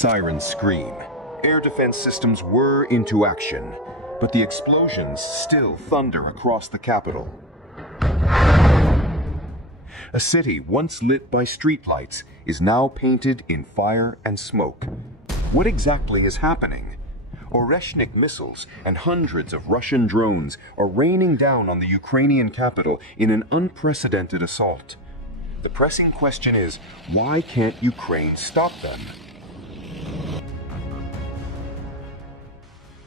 sirens scream. Air defense systems whir into action, but the explosions still thunder across the capital. A city once lit by streetlights is now painted in fire and smoke. What exactly is happening? Oreshnik missiles and hundreds of Russian drones are raining down on the Ukrainian capital in an unprecedented assault. The pressing question is, why can't Ukraine stop them?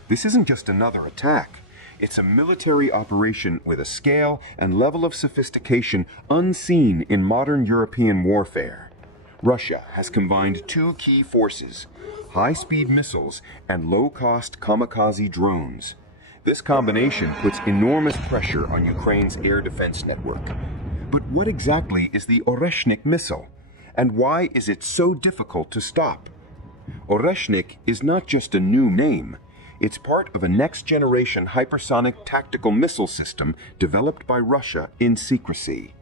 This isn't just another attack. It's a military operation with a scale and level of sophistication unseen in modern European warfare. Russia has combined two key forces: high-speed missiles and low-cost kamikaze drones. This combination puts enormous pressure on Ukraine's air defense network. But what exactly is the Oreshnik missile? And why is it so difficult to stop? Oreshnik is not just a new name. It's part of a next-generation hypersonic tactical missile system developed by Russia in secrecy.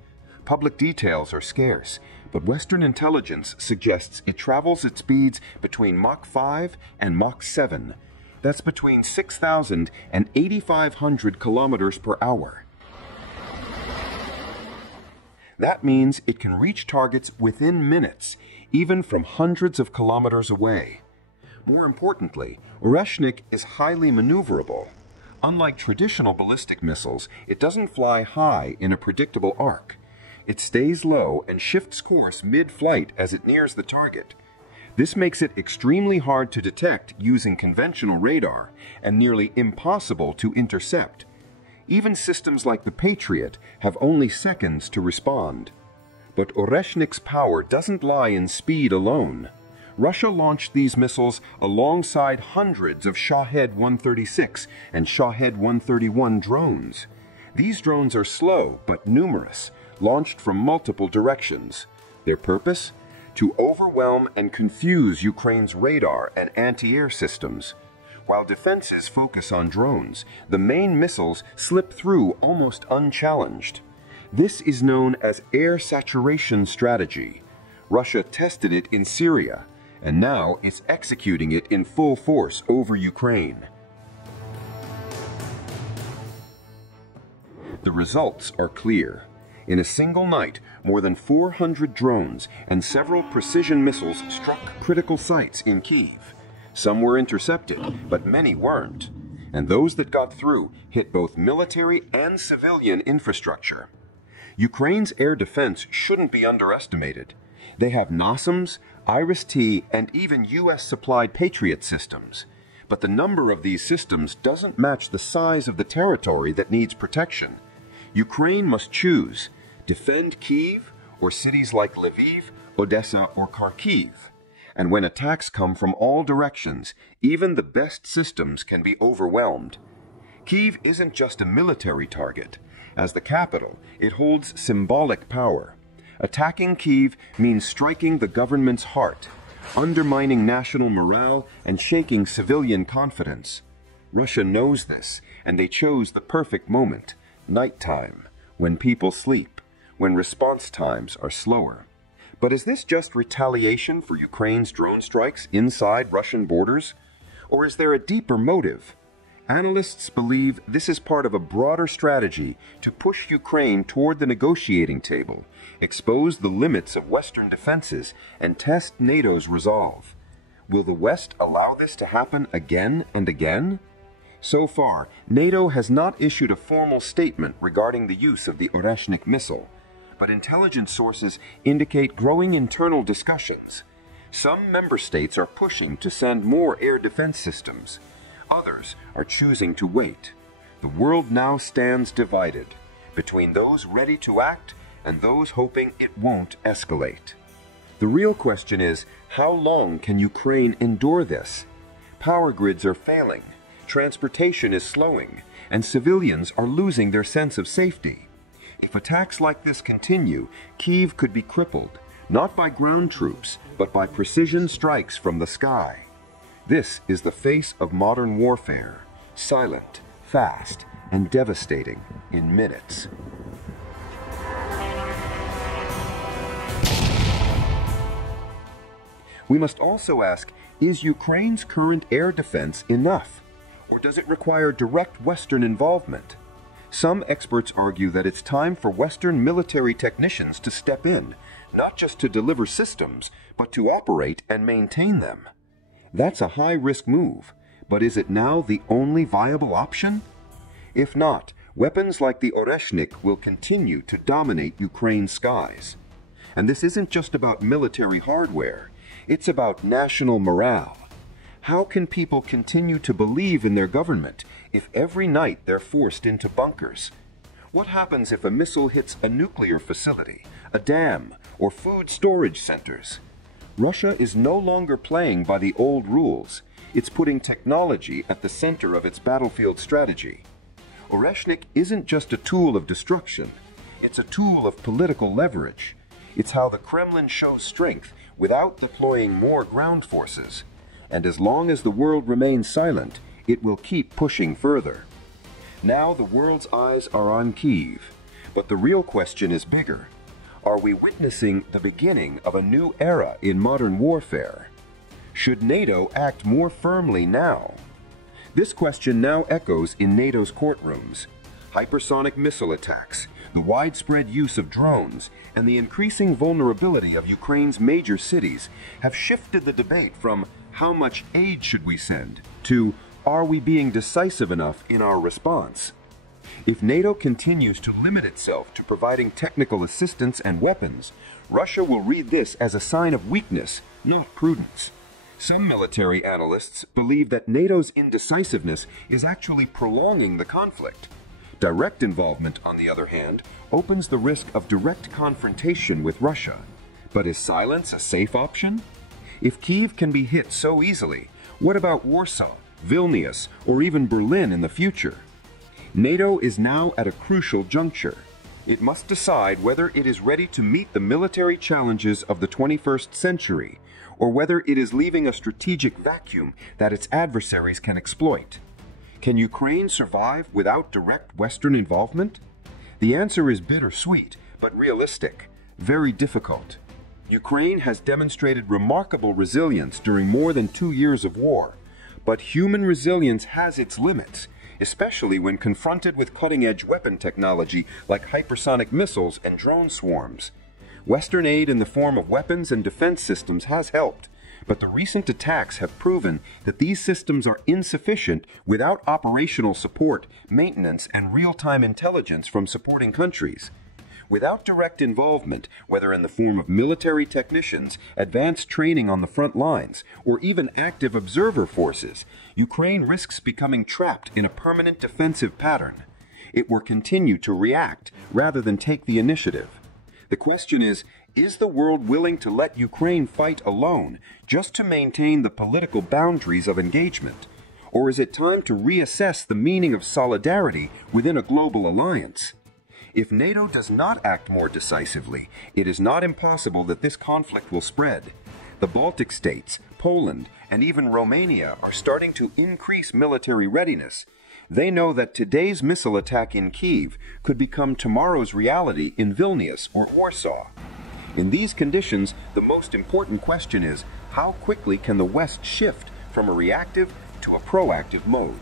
Public details are scarce, but Western intelligence suggests it travels at speeds between Mach 5 and Mach 7. That's between 6,000 and 8,500 kilometers per hour. That means it can reach targets within minutes, even from hundreds of kilometers away. More importantly, Oreshnik is highly maneuverable. Unlike traditional ballistic missiles, it doesn't fly high in a predictable arc. It stays low and shifts course mid-flight as it nears the target. This makes it extremely hard to detect using conventional radar and nearly impossible to intercept. Even systems like the Patriot have only seconds to respond. But Oreshnik's power doesn't lie in speed alone. Russia launched these missiles alongside hundreds of Shahed 136 and Shahed 131 drones. These drones are slow but numerous, launched from multiple directions. Their purpose? To overwhelm and confuse Ukraine's radar and anti-air systems. While defenses focus on drones, the main missiles slip through almost unchallenged. This is known as air saturation strategy. Russia tested it in Syria, and now it's executing it in full force over Ukraine. The results are clear. In a single night, more than 400 drones and several precision missiles struck critical sites in Kyiv. Some were intercepted, but many weren't. And those that got through hit both military and civilian infrastructure. Ukraine's air defense shouldn't be underestimated. They have NASAMS, Iris-T, and even US-supplied Patriot systems. But the number of these systems doesn't match the size of the territory that needs protection. Ukraine must choose: defend Kyiv or cities like Lviv, Odessa, or Kharkiv. And when attacks come from all directions, even the best systems can be overwhelmed. Kyiv isn't just a military target. As the capital, it holds symbolic power. Attacking Kyiv means striking the government's heart, undermining national morale, and shaking civilian confidence. Russia knows this, and they chose the perfect moment: nighttime, when people sleep, when response times are slower. But is this just retaliation for Ukraine's drone strikes inside Russian borders? Or is there a deeper motive? Analysts believe this is part of a broader strategy to push Ukraine toward the negotiating table, expose the limits of Western defenses, and test NATO's resolve. Will the West allow this to happen again and again? So far, NATO has not issued a formal statement regarding the use of the Oreshnik missile, but intelligence sources indicate growing internal discussions. Some member states are pushing to send more air defense systems. Others are choosing to wait. The world now stands divided between those ready to act and those hoping it won't escalate. The real question is, how long can Ukraine endure this? Power grids are failing, transportation is slowing, and civilians are losing their sense of safety. If attacks like this continue, Kyiv could be crippled, not by ground troops, but by precision strikes from the sky. This is the face of modern warfare: silent, fast, and devastating in minutes. We must also ask, is Ukraine's current air defense enough? Or does it require direct Western involvement? Some experts argue that it's time for Western military technicians to step in, not just to deliver systems, but to operate and maintain them. That's a high-risk move, but is it now the only viable option? If not, weapons like the Oreshnik will continue to dominate Ukraine's skies. And this isn't just about military hardware, it's about national morale. How can people continue to believe in their government if every night they're forced into bunkers? What happens if a missile hits a nuclear facility, a dam, or food storage centers? Russia is no longer playing by the old rules. It's putting technology at the center of its battlefield strategy. Oreshnik isn't just a tool of destruction. It's a tool of political leverage. It's how the Kremlin shows strength without deploying more ground forces. And as long as the world remains silent, it will keep pushing further. Now the world's eyes are on Kyiv, but the real question is bigger. Are we witnessing the beginning of a new era in modern warfare? Should NATO act more firmly now? This question now echoes in NATO's courtrooms. Hypersonic missile attacks, the widespread use of drones, and the increasing vulnerability of Ukraine's major cities have shifted the debate from how much aid should we send to are we being decisive enough in our response? If NATO continues to limit itself to providing technical assistance and weapons, Russia will read this as a sign of weakness, not prudence. Some military analysts believe that NATO's indecisiveness is actually prolonging the conflict. Direct involvement, on the other hand, opens the risk of direct confrontation with Russia. But is silence a safe option? If Kyiv can be hit so easily, what about Warsaw, Vilnius, or even Berlin in the future? NATO is now at a crucial juncture. It must decide whether it is ready to meet the military challenges of the 21st century, or whether it is leaving a strategic vacuum that its adversaries can exploit. Can Ukraine survive without direct Western involvement? The answer is bittersweet, but realistic, very difficult. Ukraine has demonstrated remarkable resilience during more than 2 years of war, but human resilience has its limits, especially when confronted with cutting-edge weapon technology like hypersonic missiles and drone swarms. Western aid in the form of weapons and defense systems has helped, but the recent attacks have proven that these systems are insufficient without operational support, maintenance, and real-time intelligence from supporting countries. Without direct involvement, whether in the form of military technicians, advanced training on the front lines, or even active observer forces, Ukraine risks becoming trapped in a permanent defensive pattern. It will continue to react rather than take the initiative. The question is the world willing to let Ukraine fight alone just to maintain the political boundaries of engagement? Or is it time to reassess the meaning of solidarity within a global alliance? If NATO does not act more decisively, it is not impossible that this conflict will spread. The Baltic states, Poland, and even Romania are starting to increase military readiness. They know that today's missile attack in Kyiv could become tomorrow's reality in Vilnius or Warsaw. In these conditions, the most important question is, how quickly can the West shift from a reactive to a proactive mode?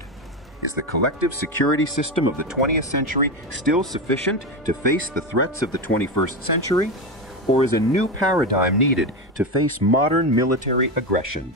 Is the collective security system of the 20th century still sufficient to face the threats of the 21st century? Or is a new paradigm needed to face modern military aggression?